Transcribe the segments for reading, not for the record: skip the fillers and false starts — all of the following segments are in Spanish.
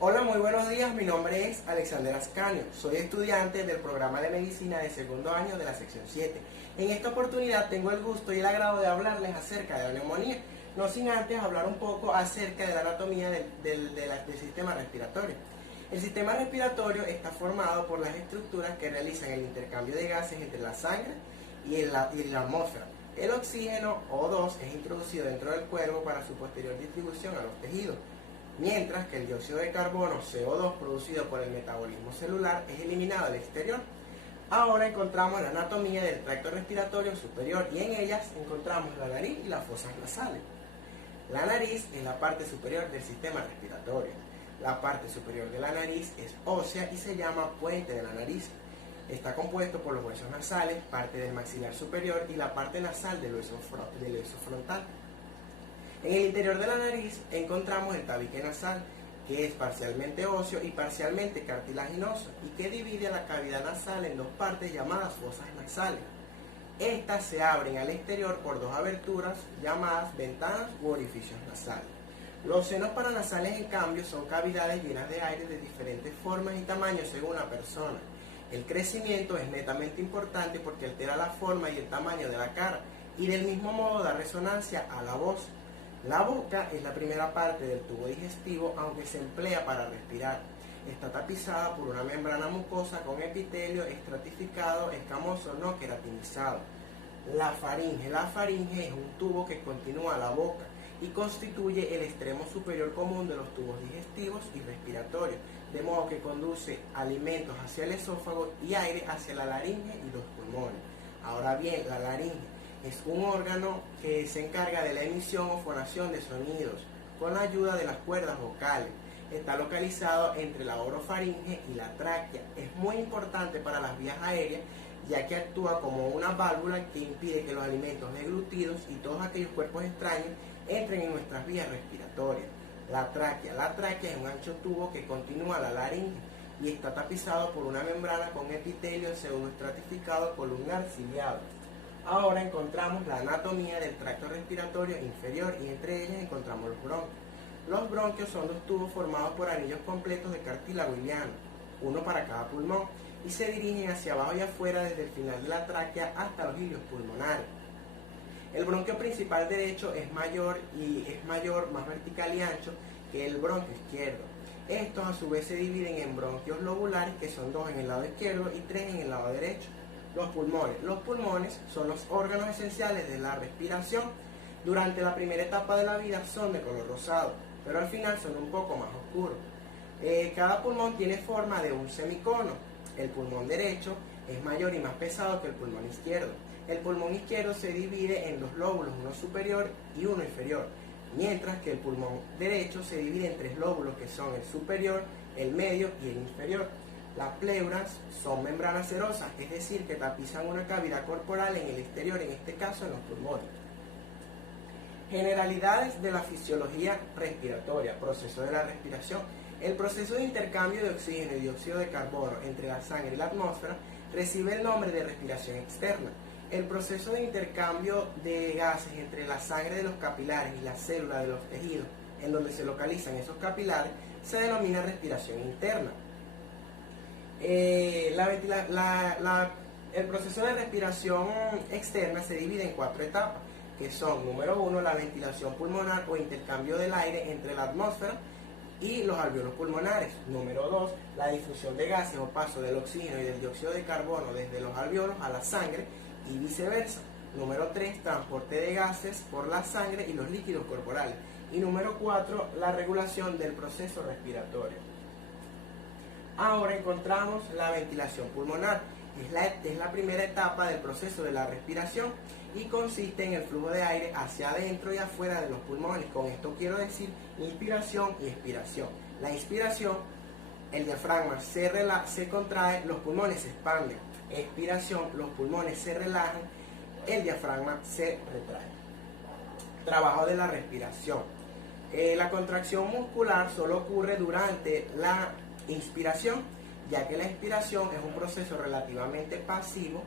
Hola, muy buenos días. Mi nombre es Alexander Ascanio. Soy estudiante del programa de medicina de segundo año de la sección 7. En esta oportunidad tengo el gusto y el agrado de hablarles acerca de la neumonía, no sin antes hablar un poco acerca de la anatomía del sistema respiratorio. El sistema respiratorio está formado por las estructuras que realizan el intercambio de gases entre la sangre y la atmósfera. El oxígeno O2 es introducido dentro del cuerpo para su posterior distribución a los tejidos, mientras que el dióxido de carbono, CO2, producido por el metabolismo celular, es eliminado al exterior. Ahora encontramos la anatomía del tracto respiratorio superior y en ellas encontramos la nariz y las fosas nasales. La nariz es la parte superior del sistema respiratorio. La parte superior de la nariz es ósea y se llama puente de la nariz. Está compuesto por los huesos nasales, parte del maxilar superior y la parte nasal del hueso frontal. En el interior de la nariz encontramos el tabique nasal, que es parcialmente óseo y parcialmente cartilaginoso y que divide la cavidad nasal en dos partes llamadas fosas nasales. Estas se abren al exterior por dos aberturas llamadas ventanas u orificios nasales. Los senos paranasales, en cambio, son cavidades llenas de aire de diferentes formas y tamaños según la persona. El crecimiento es netamente importante porque altera la forma y el tamaño de la cara y del mismo modo da resonancia a la voz. La boca es la primera parte del tubo digestivo, aunque se emplea para respirar. Está tapizada por una membrana mucosa con epitelio estratificado, escamoso, no queratinizado. La faringe es un tubo que continúa la boca y constituye el extremo superior común de los tubos digestivos y respiratorios, de modo que conduce alimentos hacia el esófago y aire hacia la laringe y los pulmones. Ahora bien, la laringe es un órgano que se encarga de la emisión o fonación de sonidos con la ayuda de las cuerdas vocales. Está localizado entre la orofaringe y la tráquea. Es muy importante para las vías aéreas, ya que actúa como una válvula que impide que los alimentos deglutidos y todos aquellos cuerpos extraños entren en nuestras vías respiratorias. La tráquea es un ancho tubo que continúa la laringe y está tapizado por una membrana con epitelio pseudoestratificado columnar ciliado. Ahora encontramos la anatomía del tracto respiratorio inferior y entre ellas encontramos los bronquios. Los bronquios son dos tubos formados por anillos completos de cartílago iliano, uno para cada pulmón, y se dirigen hacia abajo y afuera desde el final de la tráquea hasta los hilios pulmonares. El bronquio principal derecho es mayor, más vertical y ancho que el bronquio izquierdo. Estos a su vez se dividen en bronquios lobulares, que son dos en el lado izquierdo y tres en el lado derecho. Los pulmones son los órganos esenciales de la respiración. Durante la primera etapa de la vida son de color rosado, pero al final son un poco más oscuros. Cada pulmón tiene forma de un semicono. El pulmón derecho es mayor y más pesado que el pulmón izquierdo. El pulmón izquierdo se divide en dos lóbulos, uno superior y uno inferior, mientras que el pulmón derecho se divide en tres lóbulos, que son el superior, el medio y el inferior. Las pleuras son membranas serosas, es decir, que tapizan una cavidad corporal en el exterior, en este caso en los pulmones. Generalidades de la fisiología respiratoria, proceso de la respiración. El proceso de intercambio de oxígeno y dióxido de carbono entre la sangre y la atmósfera recibe el nombre de respiración externa. El proceso de intercambio de gases entre la sangre de los capilares y las células de los tejidos, en donde se localizan esos capilares, se denomina respiración interna. El proceso de respiración externa se divide en cuatro etapas, que son: número 1, la ventilación pulmonar o intercambio del aire entre la atmósfera y los alvéolos pulmonares; número 2, la difusión de gases o paso del oxígeno y del dióxido de carbono desde los alvéolos a la sangre y viceversa; número 3, transporte de gases por la sangre y los líquidos corporales; y número 4, la regulación del proceso respiratorio. Ahora encontramos la ventilación pulmonar. Es la primera etapa del proceso de la respiración y consiste en el flujo de aire hacia adentro y afuera de los pulmones. Con esto quiero decir inspiración y expiración. La inspiración, el diafragma se contrae, los pulmones se expanden. Expiración, los pulmones se relajan, el diafragma se retrae. Trabajo de la respiración. La contracción muscular solo ocurre durante la inspiración, ya que la expiración es un proceso relativamente pasivo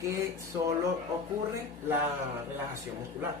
que solo ocurre la relajación muscular.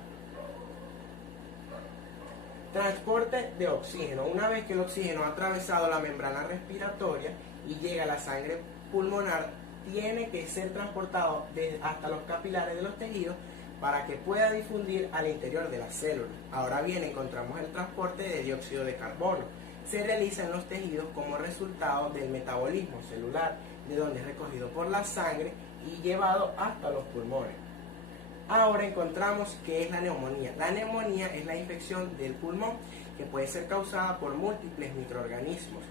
Transporte de oxígeno. Una vez que el oxígeno ha atravesado la membrana respiratoria y llega a la sangre pulmonar, tiene que ser transportado hasta los capilares de los tejidos para que pueda difundir al interior de las células. Ahora bien, encontramos el transporte de dióxido de carbono. Se realiza en los tejidos como resultado del metabolismo celular, de donde es recogido por la sangre y llevado hasta los pulmones. Ahora encontramos qué es la neumonía. La neumonía es la infección del pulmón que puede ser causada por múltiples microorganismos.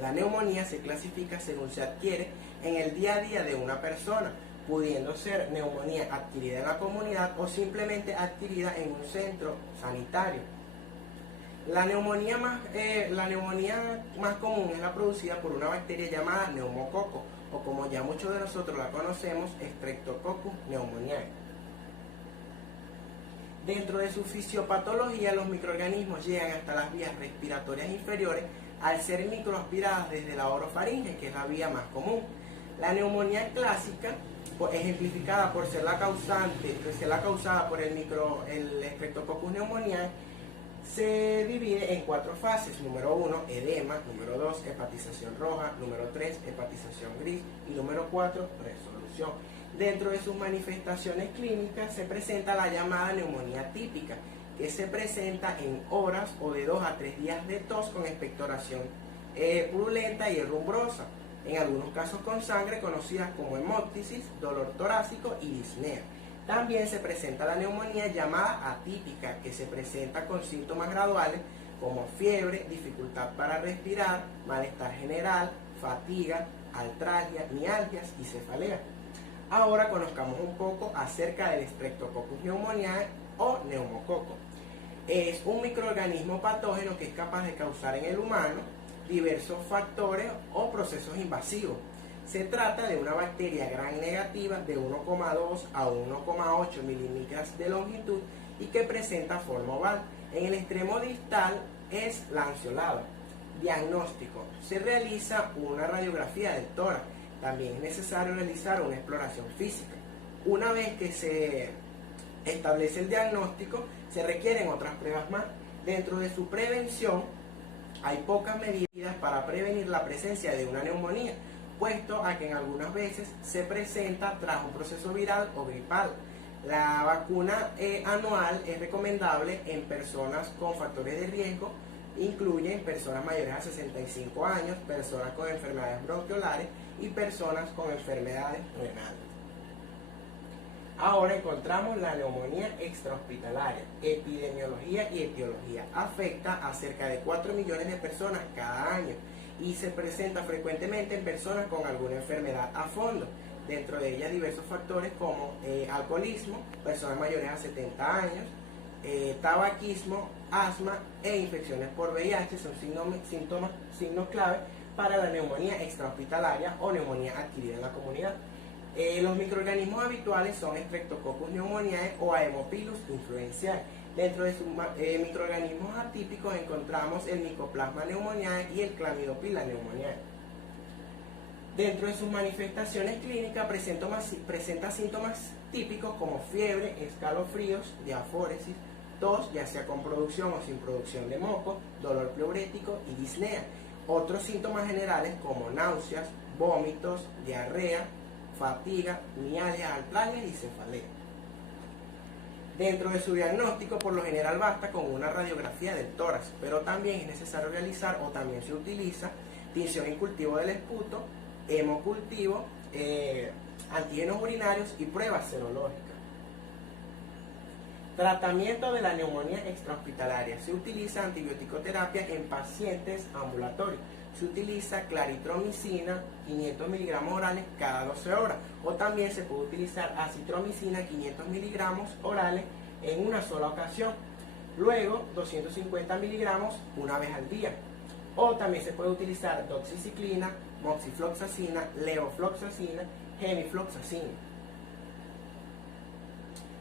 La neumonía se clasifica según se adquiere en el día a día de una persona, pudiendo ser neumonía adquirida en la comunidad o simplemente adquirida en un centro sanitario. La neumonía más común es la producida por una bacteria llamada neumococo, o como ya muchos de nosotros la conocemos, Streptococcus pneumoniae. Dentro de su fisiopatología, los microorganismos llegan hasta las vías respiratorias inferiores al ser microaspiradas desde la orofaringe, que es la vía más común. La neumonía clásica, ejemplificada por ser la causada por el Streptococcus pneumoniae, se divide en 4 fases. Número 1, edema. Número 2, hepatización roja. Número 3, hepatización gris. Y número 4, resolución. Dentro de sus manifestaciones clínicas se presenta la llamada neumonía típica, que se presenta en horas o de 2 a 3 días de tos con expectoración purulenta y rumbrosa, en algunos casos con sangre, conocidas como hemóptisis, dolor torácico y disnea. También se presenta la neumonía llamada atípica, que se presenta con síntomas graduales como fiebre, dificultad para respirar, malestar general, fatiga, artralgia, mialgias y cefalea. Ahora conozcamos un poco acerca del Streptococcus pneumoniae o neumococo. Es un microorganismo patógeno que es capaz de causar en el humano diversos factores o procesos invasivos. Se trata de una bacteria gram negativa de 1,2 a 1,8 milímetros de longitud y que presenta forma oval. En el extremo distal es lanceolado. Diagnóstico. Se realiza una radiografía del tórax. También es necesario realizar una exploración física. Una vez que se establece el diagnóstico, se requieren otras pruebas más. Dentro de su prevención, hay pocas medidas para prevenir la presencia de una neumonía, puesto a que en algunas veces se presenta tras un proceso viral o gripal. La vacuna anual es recomendable en personas con factores de riesgo. Incluyen personas mayores a 65 años, personas con enfermedades bronquiolares y personas con enfermedades renales. Ahora encontramos la neumonía extrahospitalaria. Epidemiología y etiología. Afecta a cerca de 4 millones de personas cada año y se presenta frecuentemente en personas con alguna enfermedad a fondo. Dentro de ellas diversos factores como alcoholismo, personas mayores a 70 años, tabaquismo, asma e infecciones por VIH son signos clave para la neumonía extrahospitalaria o neumonía adquirida en la comunidad. Los microorganismos habituales son Streptococcus pneumoniae o Haemophilus influenzae. Dentro de sus microorganismos atípicos encontramos el Mycoplasma pneumoniae y el Chlamydophila pneumoniae. Dentro de sus manifestaciones clínicas presenta síntomas típicos como fiebre, escalofríos, diaforesis, tos, ya sea con producción o sin producción de moco, dolor pleurético y disnea. Otros síntomas generales como náuseas, vómitos, diarrea, fatiga, mialgias, artralgias y cefalea. Dentro de su diagnóstico, por lo general basta con una radiografía del tórax, pero también es necesario realizar, o también se utiliza, tinción en cultivo del esputo, hemocultivo, antígenos urinarios y pruebas serológicas. Tratamiento de la neumonía extrahospitalaria. Se utiliza antibiótico-terapia en pacientes ambulatorios. Se utiliza claritromicina 500 miligramos orales cada 12 horas. O también se puede utilizar acitromicina 500 miligramos orales en una sola ocasión. Luego 250 miligramos una vez al día. O también se puede utilizar doxiciclina, moxifloxacina, levofloxacina, gemifloxacina.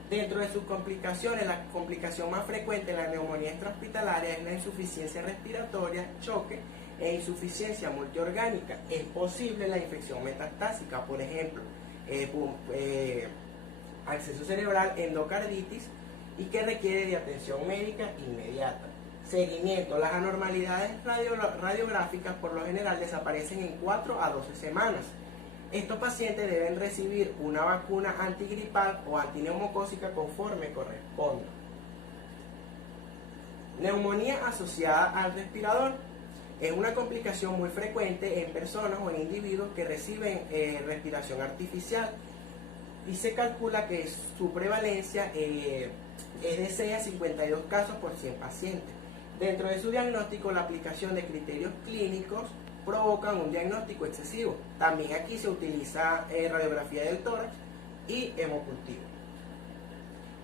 Dentro de sus complicaciones, la complicación más frecuente en la neumonía extrahospitalaria es la insuficiencia respiratoria, choque e insuficiencia multiorgánica. Es posible la infección metastásica, por ejemplo, acceso cerebral, endocarditis, y que requiere de atención médica inmediata. Seguimiento. Las anormalidades radiográficas por lo general desaparecen en 4 a 12 semanas. Estos pacientes deben recibir una vacuna antigripal o antineumocócica conforme corresponda. Neumonía asociada al respirador. Es una complicación muy frecuente en personas o en individuos que reciben respiración artificial y se calcula que su prevalencia es de 6 a 52 casos por 100 pacientes. Dentro de su diagnóstico, la aplicación de criterios clínicos provocan un diagnóstico excesivo. También aquí se utiliza radiografía del tórax y hemocultivo.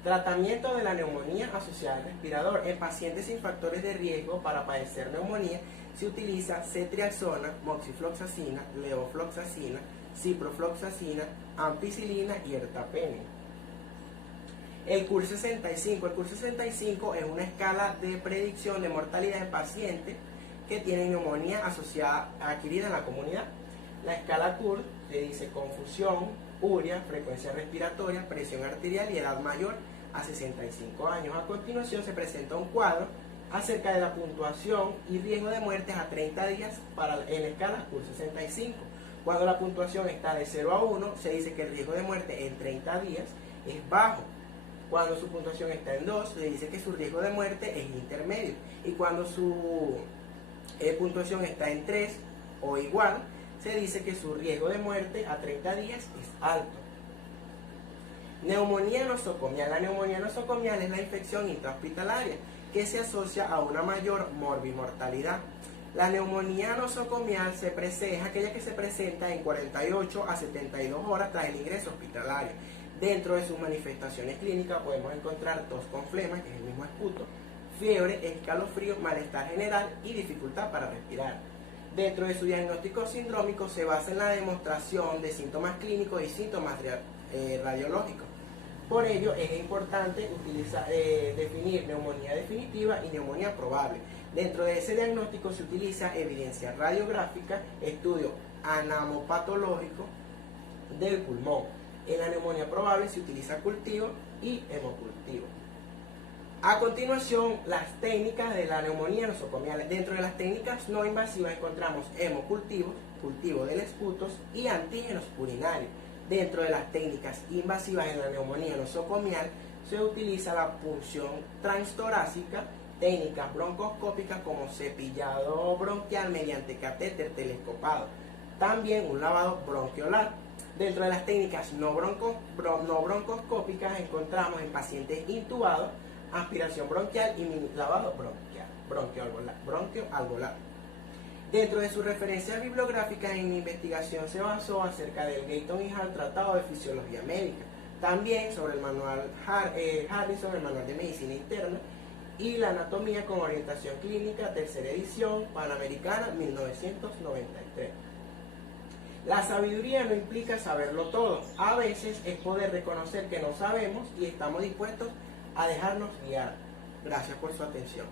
Tratamiento de la neumonía asociada al respirador. En pacientes sin factores de riesgo para padecer neumonía se utiliza cetriaxona, moxifloxacina, levofloxacina, ciprofloxacina, ampicilina y ertapenem. El CUR 65. El CUR 65 es una escala de predicción de mortalidad en pacientes que tienen neumonía asociada adquirida en la comunidad. La escala CUR se dice confusión, urea, frecuencia respiratoria, presión arterial y edad mayor a 65 años. A continuación se presenta un cuadro acerca de la puntuación y riesgo de muertes a 30 días en la escala CUR 65. Cuando la puntuación está de 0 a 1, se dice que el riesgo de muerte en 30 días es bajo. Cuando su puntuación está en 2, se dice que su riesgo de muerte es intermedio. Y cuando su puntuación está en 3 o igual, se dice que su riesgo de muerte a 30 días es alto. Neumonía nosocomial. La neumonía nosocomial es la infección intrahospitalaria que se asocia a una mayor morbimortalidad. La neumonía nosocomial es aquella que se presenta en 48 a 72 horas tras el ingreso hospitalario. Dentro de sus manifestaciones clínicas podemos encontrar tos con flema, que es el mismo esputo, fiebre, escalofrío, malestar general y dificultad para respirar. Dentro de su diagnóstico sindrómico se basa en la demostración de síntomas clínicos y síntomas radiológicos. Por ello es importante definir neumonía definitiva y neumonía probable. Dentro de ese diagnóstico se utiliza evidencia radiográfica, estudio anamopatológico del pulmón. En la neumonía probable se utiliza cultivo y hemocultivo. A continuación, las técnicas de la neumonía nosocomial. Dentro de las técnicas no invasivas encontramos hemocultivo, cultivo del esputos y antígenos urinarios. Dentro de las técnicas invasivas en la neumonía nosocomial se utiliza la punción transtorácica, técnicas broncoscópicas como cepillado bronquial mediante catéter telescopado, también un lavado bronquiolar. Dentro de las técnicas no broncoscópicas encontramos en pacientes intubados aspiración bronquial y mini lavado bronquioalveolar. Dentro de sus referencias bibliográficas en mi investigación se basó acerca del Gayton y Hall Tratado de Fisiología Médica, también sobre el manual Harrison, el manual de medicina interna, y la anatomía con orientación clínica, tercera edición, Panamericana, 1993. La sabiduría no implica saberlo todo. A veces es poder reconocer que no sabemos y estamos dispuestos a dejarnos guiar. Gracias por su atención.